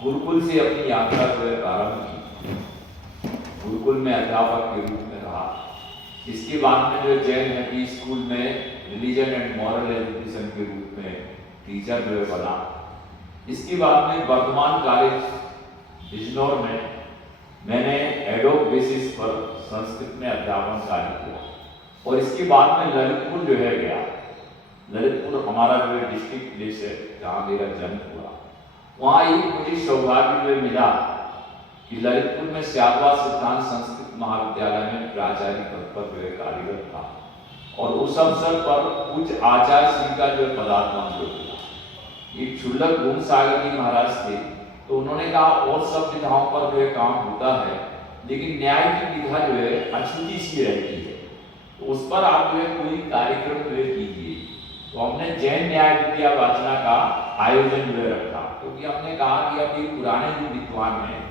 गुरुकुल से अपनी यात्रा जो है प्रारंभ की। गुरुकुल में अध्यापक के रूप में रहा। इसके बाद में जो जैन हैप्पी स्कूल में रिलीजन एंड मॉरल एजुकेशन के रूप में टीचर जो है बना। इसके बाद में वर्धमान कॉलेज बिजनौर में मैंने एडोक बेसिस पर संस्कृत में अध्यापन कार्य किया और इसके बाद में ललितपुर जो है गया। ललितपुर हमारा जो है डिस्ट्रिक्ट प्लेस है जहाँ मेरा जन्म हुआ। वहाँ एक मुझे सौभाग्य जो मिला कि ललितपुर में श्यामला सिद्धांत संस्कृत महाविद्यालय में प्राचार्य पद पर जो है कार्यरत था और उस अवसर पर कुछ आचार्य श्री का जो है पदार्पण जो किया। एक क्षुल्लक घूम सागर जी महाराज थे, तो उन्होंने कहा और सब विधाओं पर जो है काम होता है लेकिन न्याय की विधा जो है अछूती सी रहती है, तो उस पर आप जो है कोई कार्यक्रम जो है कीजिए। तो हमने जैन न्याय विद्या वाचना का आयोजन जो है रखा, क्योंकि हमने कहा कि अब ये पुराने जो विद्वान हैं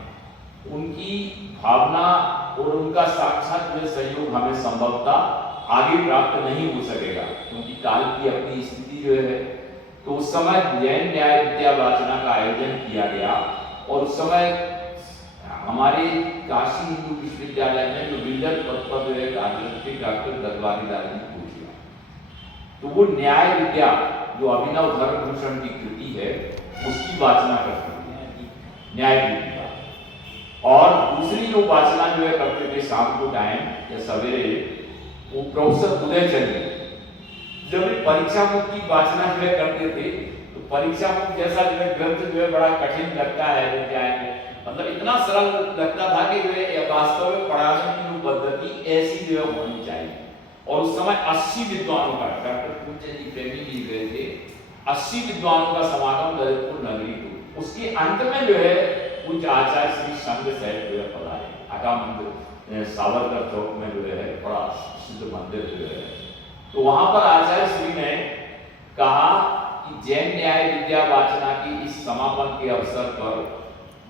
उनकी भावना और उनका साक्षात जो सहयोग हमें संभवतः आगे प्राप्त नहीं हो सकेगा, क्योंकि काल की अपनी स्थिति जो है। तो उस समय जैन न्याय विद्या वाचना का आयोजन किया गया और उस समय हमारे काशी हिंदू विश्वविद्यालय में जो बिल्डर पद पर जो है कार्यरत थे डॉक्टर दरबारी लाल जी पूछिया, तो वो न्याय विद्या जो अभिनव धर्मभूषण की कृति है उसकी वाचना करते थे न्याय विद्या। और दूसरी जो वाचना जो है करते थे शाम को टाइम या सवेरे, वो प्रोफेसर उदय चंद्र जब परीक्षा मुक्त की वाचना जो है करते थे, तो परीक्षा मुक्त जैसा जो है ग्रंथ जो है बड़ा कठिन लगता है विद्याएं में, मतलब इतना सरल लगता था कि जो है वास्तव में पढ़ाने की जो पद्धति ऐसी जो है होनी चाहिए। और उस समय 80 विद्वानों का, डॉक्टर पूज्य जी प्रेमी जी गए थे, 80 विद्वानों का समागम ललितपुर नगरी को। उसके अंत में जो है कुछ आचार्य श्री संघ साहब जो है पधारे। आका मंदिर सावरकर चौक में जो है बड़ा प्रसिद्ध मंदिर जो है, तो वहां पर आचार्य श्री ने कहा कि जैन न्याय विद्या वाचना की इस समापन के अवसर पर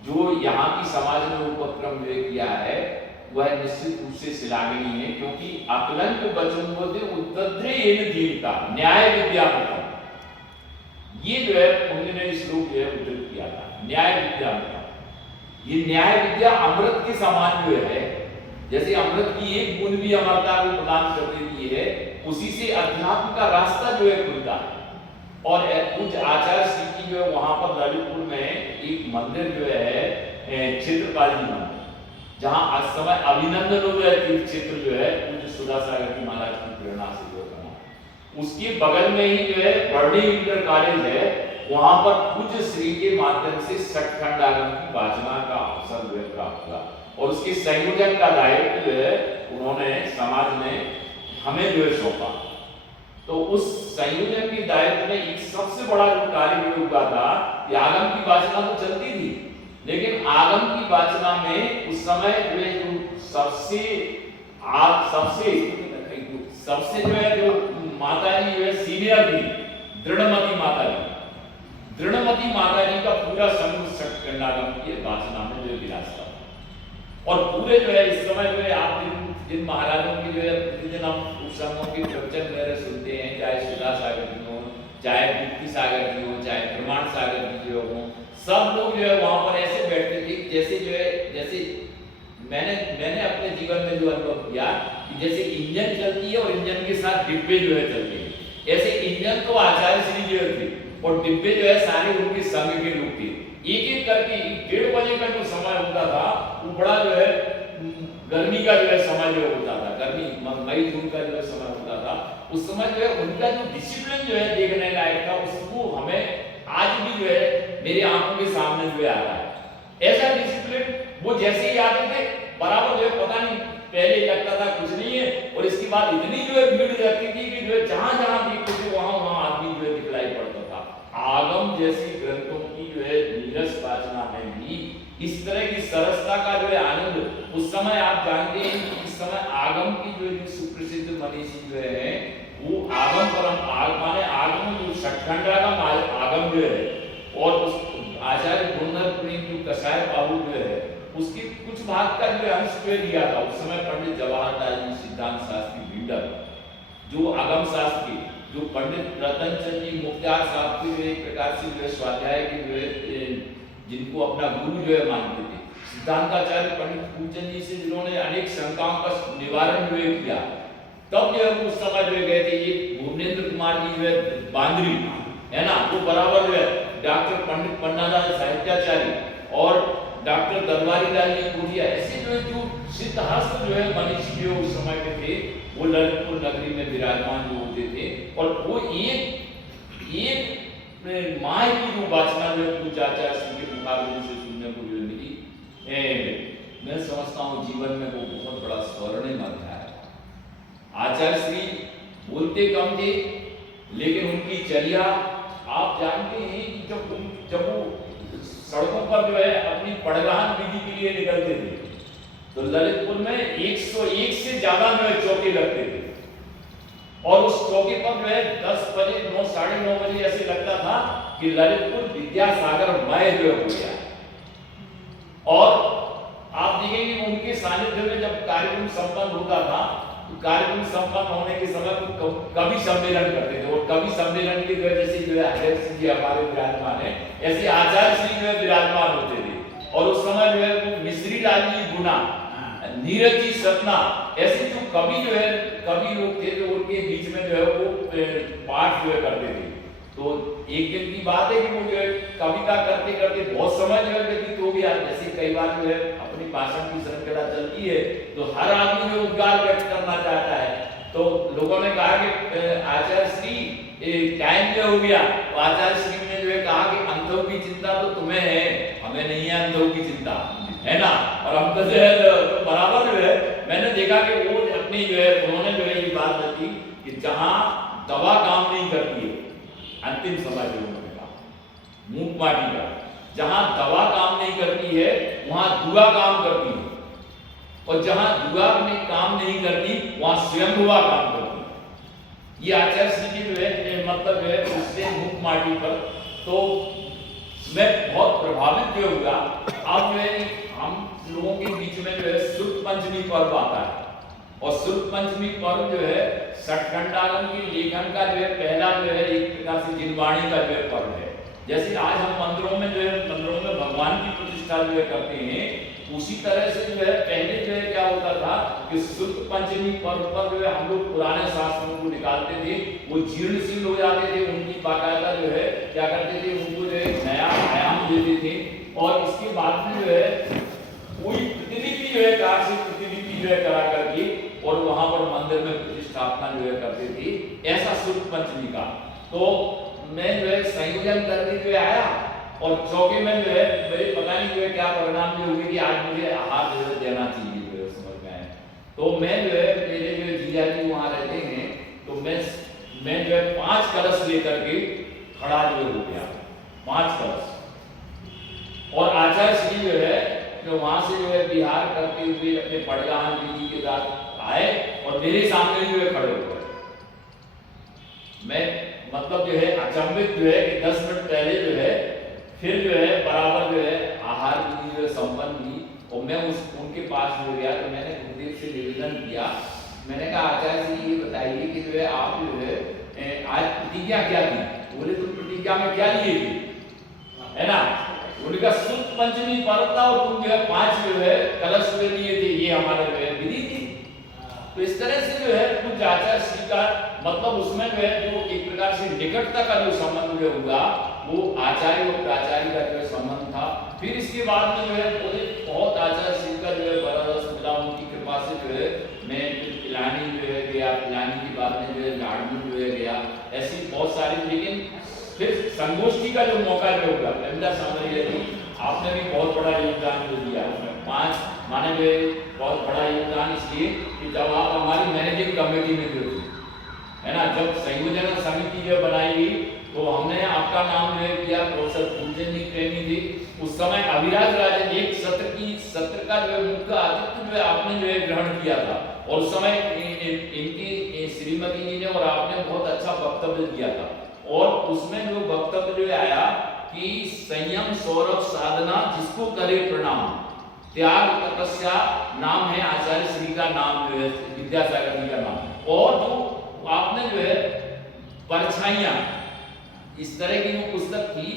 जो यहाँ की समाज ने उपक्रम जो किया है वह निश्चित रूप से श्लाघनीय है, क्योंकि अकलंक बचन बोलते उत्तरे इन जीवता न्याय विद्या में ये जो है उन्होंने श्लोक जो है उद्धृत किया था। न्याय विद्या में ये न्याय विद्या अमृत के समान जो है, जैसे अमृत की एक बूंद भी अमरता को प्रदान कर देती है, उसी से अध्यात्म का रास्ता जो है खुलता है। और कुछ आचार्य श्री की जो है वहां पर ललितपुर में एक मंदिर जो है क्षेत्रपाल जी मंदिर, जहां आज समय अभिनंदन जो है तीर्थ क्षेत्र जो है कुछ सुधा सागर जी महाराज की प्रेरणा से जो बना, उसके बगल में ही जो है बर्डी इंटर कॉलेज है, वहां पर पूज्य श्री के माध्यम से सठखंड आगम की वाचना का अवसर जो है प्राप्त हुआ और उसके संयोजन का दायित्व जो है उन्होंने समाज में हमें जो है सौंपा। तो उस संयोजन के दायित्व में एक सबसे बड़ा जो कार्य हुआ था कि आगम की वाचना तो चलती थी, लेकिन आगम की वाचना में उस समय जो है जो सबसे जो है जो माता जी जो है सीनियर थी दृढ़मती माता जी, दृढ़मती माता जी का पूरा समूह सठखंडागम की वाचना में जो विरासता और पूरे जो है इस समय जो है आप जिन महाराजों की जो है प्रतिदिन हम उपसंगों की प्रवचन मेरे सुनते हैं, चाहे सुधा सागर जी हो, चाहे दीप्ति सागर जी हो, चाहे प्रमाण सागर जी जो हो, सब लोग जो है वहां पर ऐसे बैठते थे जैसे जो है जैसे मैंने अपने जीवन में जो अनुभव किया कि जैसे इंजन चलती है और इंजन के साथ डिब्बे जो है चलते हैं, ऐसे इंजन तो आचार्य श्री जो थे और डिब्बे जो है सारे उनके संग के लोग थे। एक एक करके 1:30 बजे का जो समय होता था वो बड़ा जो है गर्मी का जो है समय जो होता था, गर्मी मई जून का जो है समय होता था, उस समय जो है उनका जो डिसिप्लिन जो है देखने लायक था, उसको हमें आज भी जो है मेरे आंखों के सामने जो है आ रहा है। ऐसा डिसिप्लिन वो जैसे ही आते थे बराबर जो है पता नहीं पहले लगता था कुछ नहीं है और इसके बाद इतनी जो है भीड़ रहती थी कि जो है जहां जहां देखते थे वहां आदमी जो है दिखलाई पड़ता था। आगम जैसी ग्रंथों की जो है नीरस वाचना में भी इस तरह की सरसता का जो है आनंद उस समय आप जानते हैं कि इस समय आगम की जो सुप्रसिद्ध मनीषी जो है वो आगम परम माने आगम जो सठखंडागम आगम जो है और उस आचार्य गुणधर जो कसाय बाबू जो है उसके कुछ भाग का जो अंश पे लिया था उस समय पंडित जवाहरलाल जी सिद्धांत शास्त्री बिल्डर जो आगम शास्त्री जो पंडित रतन चंद जी मुख्तार साहब के एक प्रकार से जो स्वाध्याय के जो है जिनको जिनको अपना गुरु जो है मानते थे। सिद्धांताचार्य पंडित फूलचंद जी से जिन्होंने अनेक शंकाओं का निवारण जो है किया, तब जो है उस समय जो गए थे। ये भुवनेन्द्र कुमार जी जो है बांद्री है ना, वो बराबर जो है डॉक्टर पंडित पन्नालाल साहित्याचार्य और डॉक्टर दरबारी लाल जी कोठिया, ऐसे जो है जो सिद्धहस्त जो है मनीषी जो उस समय के थे, वो ललितपुर नगरी में विराजमान जो होते थे। और वो एक माह की जो वासना जो पूज्य आचार्य श्री के मुखारबिंद से सुनने को जो मिली, मैं समझता हूँ जीवन में वो बहुत बड़ा स्वर्णिम अध्याय है। आचार्य श्री बोलते कम थे, लेकिन उनकी चर्या आप जानते हैं कि जब वो सड़कों पर जो है अपनी पड़गान विधि के लिए निकलते थे, तो ललितपुर में 101 से ज्यादा जो है चौके लगते थे। और उस चौके पर जो है 10 बजे 9 साढ़े 9 बजे ऐसे लगता था कि ललितपुर विद्यासागर मय जो हो गया। और आप देखेंगे उनके सानिध्य में जब कार्यक्रम संपन्न होता था, तो कार्यक्रम संपन्न होने के समय वो कवि सम्मेलन करते थे। और कवि सम्मेलन की वजह से जो है अध्यक्ष जी हमारे विराजमान है, ऐसे आचार्य श्री जो है विराजमान होते थे। और उस समय जो है वो मिश्री लाल जी गुना, नीरज जी सतना, ऐसे जो कवि जो है कवि लोग थे, तो उनके बीच में जो है वो पाठ जो है करते थे। तो एक दिन की बात है कि वो जो है कविता करते करते बहुत समय जो है व्यतीत हो गया। जैसे कई बार जो है अपनी भाषण की श्रृंखला चलती है, तो हर आदमी जो उद्गार व्यक्त करना चाहता है, तो लोगों ने कहा कि आचार्य श्री टाइम जो हो गया। तो आचार्य श्री ने जो है कहा कि अंधों की चिंता तो तुम्हें है, हमें नहीं है अंधों की चिंता, है ना। और हम तो जो है बराबर जो है मैंने देखा कि वो अपनी जो है उन्होंने जो है ये बात रखी कि जहां दवा काम नहीं करती है, अंतिम समय जो उन्होंने कहा मूक माटी का, जहां दवा काम नहीं करती है वहां दुआ काम करती है, और जहां दुआ में काम नहीं करती वहां स्वयं दुआ काम करती है। ये आचार्य श्री की जो है मतलब जो है उससे मूक माटी पर तो मैं बहुत प्रभावित जो हुआ। अब जो है हम लोगों के बीच में जो है शुद्ध पंचमी पर्व आता है, और शुद्ध पंचमी पर्व जो है षटखंडागम की लेखन का जो है पहला जो है एक प्रकार से जिनवाणी का जो है पर्व है। जैसे आज हम मंदिरों में जो है मंदिरों में भगवान की प्रतिष्ठा जो है करते हैं, उसी तरह से जो है पहले जो है क्या होता था कि शुद्ध पंचमी पर्व पर जो है हम लोग पुराने शास्त्रों को निकालते थे, वो जीर्ण शीर्ण हो जाते थे, उनकी बाकायदा जो है क्या करते थे, उनको जो है नया आयाम देते थे। और इसके बाद में जो है कोई प्रतिलिपि जो है कार से प्रतिलिपि जो है करा करके और वहां पर मंदिर में प्रतिष्ठापना जो है करते थे, ऐसा शुद्ध पंचमी का। तो मैं जो है संयोजन करके जो है आया, और चौके में जो है मेरे पता नहीं जो है क्या परिणाम जो हुए कि आज मुझे आहार जो है देना चाहिए जो है समझ में आए। तो मैं जो है मेरे जो है जीजा जी वहाँ रहते हैं, तो मैं जो है 5 कलश लेकर के खड़ा जो हो गया, 5 कलश। और आचार्य श्री जो है जो वहां से जो है बिहार करते हुए अपने पड़गान विधि के साथ आए और मेरे सामने जो है खड़े हो गए। मैं मतलब जो है अचंभित जो है कि 10 मिनट पहले जो है फिर जो है बराबर जो है आहार विधि जो है संपन्न हुई, और मैं उनके पास जो गया तो मैंने गुरुदेव से निवेदन किया। मैंने कहा आचार्य जी ये बताइए कि जो है आप जो है आज प्रतिज्ञा क्या की? बोले तुम प्रतिज्ञा में क्या लिए थे, है ना। उनका शुद्ध पंचमी पर्व था और तुम जो है 5 जो है कलश में लिए थे, ये हमारे जो है विधि थी। तो इस तरह से जो है कुछ आचार्य श्री का मतलब उसमें जो है जो एक प्रकार से निकटता का जो संबंध जो हुआ वो आचार्य और प्राचार्य का जो है संबंध था। फिर इसके बाद में जो है बहुत आचार्य श्री का जो है बड़ा रस मिला, उनकी कृपा से जो है मैं पिलानी जो है गया, पिलानी के बाद में जो है लाडू जो है गया, ऐसी बहुत सारी। लेकिन फिर संगोष्ठी का जो मौका जो होगा रविंद्र सामरिया जी आपने भी बहुत बड़ा योगदान जो दिया, 5 माने जो बहुत बड़ा योगदान इसलिए कि जब आप हमारी मैनेजिंग कमेटी में जुड़े, है ना, जब संयोजन समिति जो बनाई गई तो हमने आपका नाम जो है किया, प्रोफेसर फूलचंद जी प्रेमी जी उस समय अभिराज राजन एक सत्र का जो है मुख्य अतिथि जो है आपने जो है ग्रहण किया था, और उस समय इनकी श्रीमती जी ने और आपने बहुत अच्छा वक्तव्य दिया था। और उसमें जो वक्तव्य जो आया कि संयम सौरभ साधना जिसको करे प्रणाम, त्याग तपस्या नाम है आचार्य श्री का नाम जो है विद्यासागर जी का नाम। और जो आपने जो है परछाइयां इस तरह की जो पुस्तक थी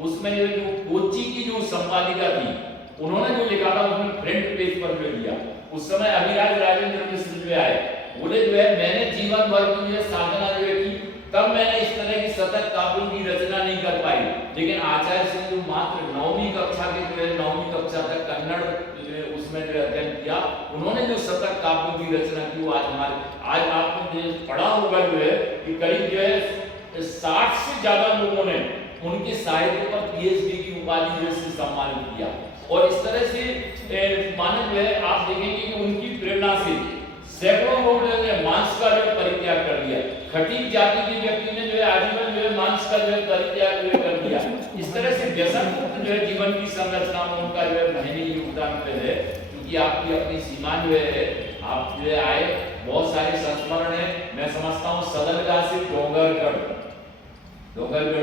उसमें जो कोच्चि की जो संपादिका थी, उन्होंने जो लिखा था उसने फ्रंट पेज पर जो दिया, उस समय अभिराज राजेंद्र मिश्र जो आए, बोले जो है मैंने जीवन भर की जो साधना जो है की, तब मैंने इस तरह की शतक काव्यों की रचना नहीं कर पाई, लेकिन आचार्य श्री जो मात्र 9वीं कक्षा के जो है 9वीं कक्षा तक कन्नड़ उसमें जो अध्ययन किया, उन्होंने जो शतक काव्यों की रचना की वो आज आपने जो पढ़ा होगा जो है कि करीब जो है 60 से ज्यादा लोगों ने उनके साहित्य पर पीएचडी की उपाधि जो से सम्मानित किया। और इस तरह से माने जो है आप देखेंगे कि उनकी प्रेरणा से सैकड़ों लोग ने मांस का जो परित्याग कर दिया, खटीक जाति के व्यक्ति ने जो है आजीवन जो है मांस का जो है परित्याग जो कर दिया। इस तरह से व्यसन मुक्त जो है जीवन की संरचना में उनका जो है महनीय योगदान पे है, क्योंकि आपकी अपनी सीमा जो है आप जो है आए, बहुत सारे संस्मरण है। मैं समझता हूँ सदनगा से डोंगरगढ़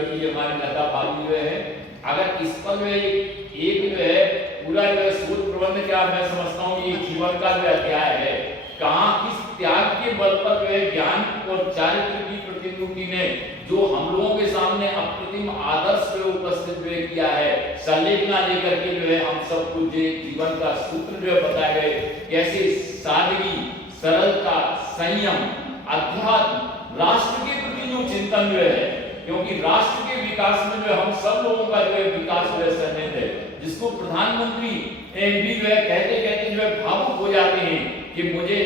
की हमारे नेता भाभी जो है, अगर इस पर जो है एक जो है पूरा जो है शोध प्रबंध क्या मैं समझता हूँ ये जीवन का जो अध्याय है, कहाँ किस त्याग के बल पर जो है ज्ञान और चारित्र की प्रतिनिधि ने जो हम लोगों के सामने अप्रतिम आदर्श जो उपस्थित जो किया है, संलेखना लेकर के जो है हम सबको जो जीवन का सूत्र जो है बताए गए, कैसे सादगी, सरलता, संयम, अध्यात्म, राष्ट्र के प्रति जो चिंतन जो है, क्योंकि राष्ट्र के विकास में जो हम सब लोगों का जो है विकास जो है सन्निहित है, जिसको प्रधानमंत्री भी जो है कहते कहते जो है भावुक हो जाते हैं कि मुझे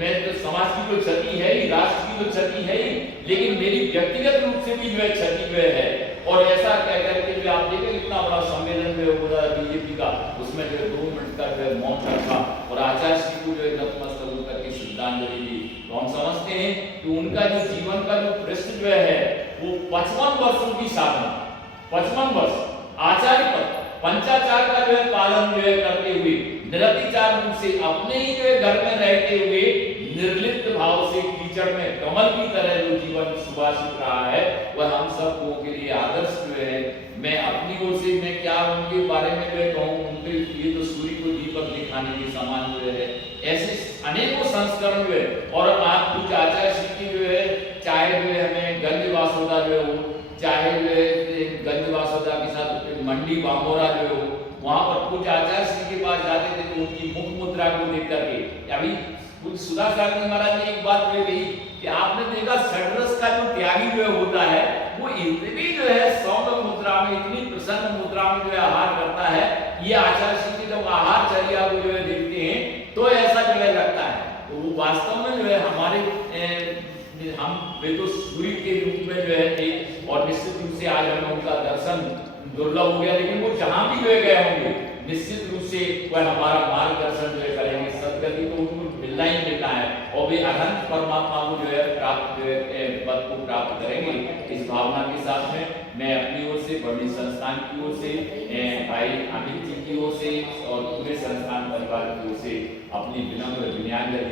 मैं तो समाज की तो क्षति है ही, राष्ट्र की तो क्षति है ही, लेकिन मेरी व्यक्तिगत रूप से भी जो है क्षति जो है। और ऐसा कह करके जो आप देखें इतना बड़ा सम्मेलन जो हो रहा है बीजेपी का, उसमें जो है 2 मिनट का जो है मौन रखा और आचार्य श्री को जो है नतमस्तक होकर के श्रद्धांजलि दी। तो हम समझते हैं कि उनका जो जीवन का जो पृष्ठ जो है वो 55 वर्षों की साधना, 55 वर्ष आचार्य पद पंचाचार का जो है पालन जो है करते हुए, निरतिचार रूप से अपने ही जो है घर में रहते हुए निर्लिप्त भाव से कीचड़ में कमल की तरह जो जीवन सुभाषित रहा है, वह हम सब लोगों के लिए आदर्श जो है। मैं अपनी ओर से मैं क्या उनके बारे में जो है कहूँ, उनके लिए तो सूर्य को दीपक दिखाने के समान जो है, ऐसे अनेकों संस्करण जो है। और आप कुछ आचार्य श्री की जो है चाहे जो है हमें गंज वासोदा जो है, चाहे जो है गंज वासोदा के साथ मंडी बामोरा जो है, वहां पर कुछ आचार्य श्री के पास जाते थे तो उनकी मुख मुद्रा को देख करके अभी कुछ सुधा सारथी महाराज ने एक बात कही कि आपने देखा षड्रस का जो त्यागी जो होता है वो इतनी जो है सौम्य मुद्रा में, इतनी प्रसन्न मुद्रा में जो है आहार करता है। ये आचार्य श्री की जब आहार चर्या को जो है देखते हैं तो ऐसा जो है लगता है, तो वो वास्तव में जो है हमारे हम वे तो सूर्य के रूप में जो है थे और निश्चित रूप से आज हमें उनका दर्शन दुर्लभ हो गया, लेकिन वो जहां भी जो गए होंगे निश्चित रूप से वह हमारा मार्गदर्शन जो है करेंगे। सदगति तो उनको मिलना ही मिलना है और वे अनंत परमात्मा को जो है प्राप्त जो है पद को प्राप्त करेंगे। इस भावना के साथ में मैं अपनी ओर से, बड़ी संस्थान की ओर से, भाई अमित जी की ओर से और पूरे संस्थान परिवार की ओर से अपनी विनम्र विनयान्वित